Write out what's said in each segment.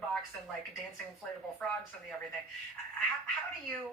boombox and like dancing inflatable frogs and the everything. How do you,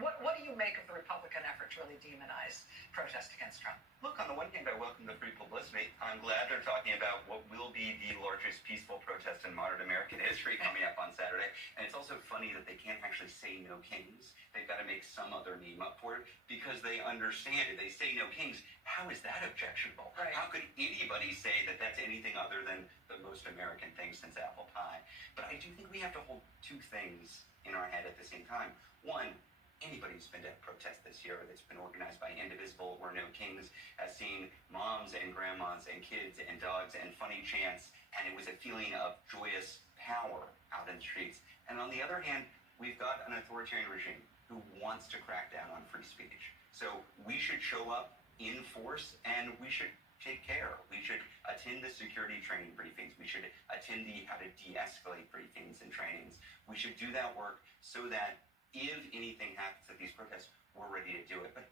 what do you make of the Republican effort to really demonize protest against Trump? Look, on the one hand, I welcome the free publicity. I'm glad they're talking about what will be the largest peaceful protest in modern American history coming up on Saturday. And it's also funny that they can't actually say no kings. They've got to make some other name up for it because they understand it. They say no kings. How is that objectionable? Right. How could anybody say that that's anything other than the most American thing since apple pie? But I do think we have to hold two things in our head at the same time. One, anybody who's been to a protest this year that's been organized by Indivisible or No Kings has seen moms and grandmas and kids and dogs and funny chants, and it was a feeling of joyous power out in the streets. And on the other hand, we've got an authoritarian regime who wants to crack down on free speech. So we should show up in force, and we should take care. We should attend the security training briefings. We should attend the how to de-escalate briefings and trainings. We should do that work so that if anything happens at these protests, we're ready to do it. But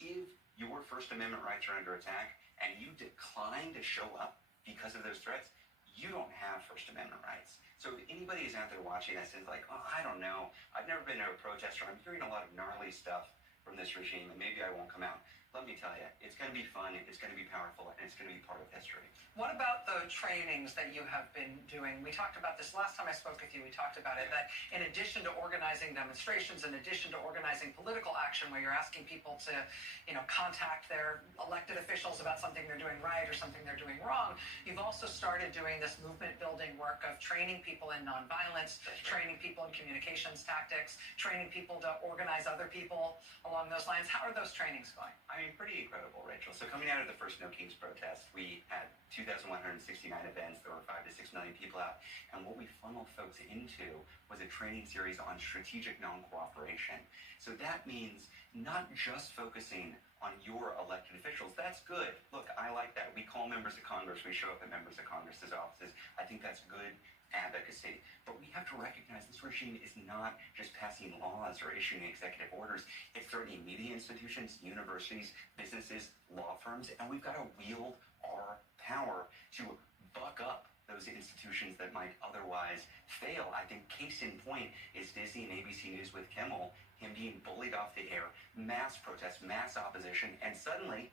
if your First Amendment rights are under attack and you decline to show up because of those threats, you don't have First Amendment rights. So if anybody is out there watching this and is like, oh, I don't know, I've never been to a protest, or I'm hearing a lot of gnarly stuff from this regime, and maybe I won't come out. Let me tell you, it's going to be fun, it's going to be powerful, and it's going to be part of history. What about the trainings that you have been doing? We talked about this last time I spoke with you. We talked about it, that in addition to organizing demonstrations, in addition to organizing political action where you're asking people to, contact their elected officials about something they're doing right or something they're doing wrong, you've also started doing this movement building work of training people in nonviolence, training people in communications tactics, training people to organize other people along those lines. How are those trainings going? I mean, pretty incredible, Rachel. So coming out of the first No Kings protest, we had 2,169 events. There were 5 to 6 million people out. And what we funneled folks into was a training series on strategic non-cooperation. So that means not just focusing on your elected officials. That's good. Look, I like that. We call members of Congress. We show up at members of Congress's offices. I think that's good advocacy. But we have to recognize this regime is not just passing laws or issuing executive orders. It's threatening media institutions, universities, businesses, law firms, and we've got to wield our power to buck up those institutions that might otherwise fail. I think case in point is Disney and ABC News with Kimmel, him being bullied off the air, mass protests, mass opposition, and suddenly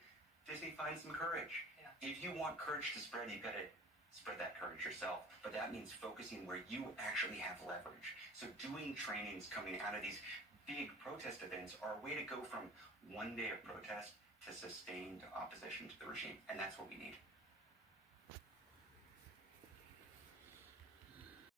Disney finds some courage. Yeah. If you want courage to spread, you've got to spread that courage yourself. But that means focusing where you actually have leverage. So doing trainings coming out of these big protest events are a way to go from one day of protest to sustained opposition to the regime. And that's what we need.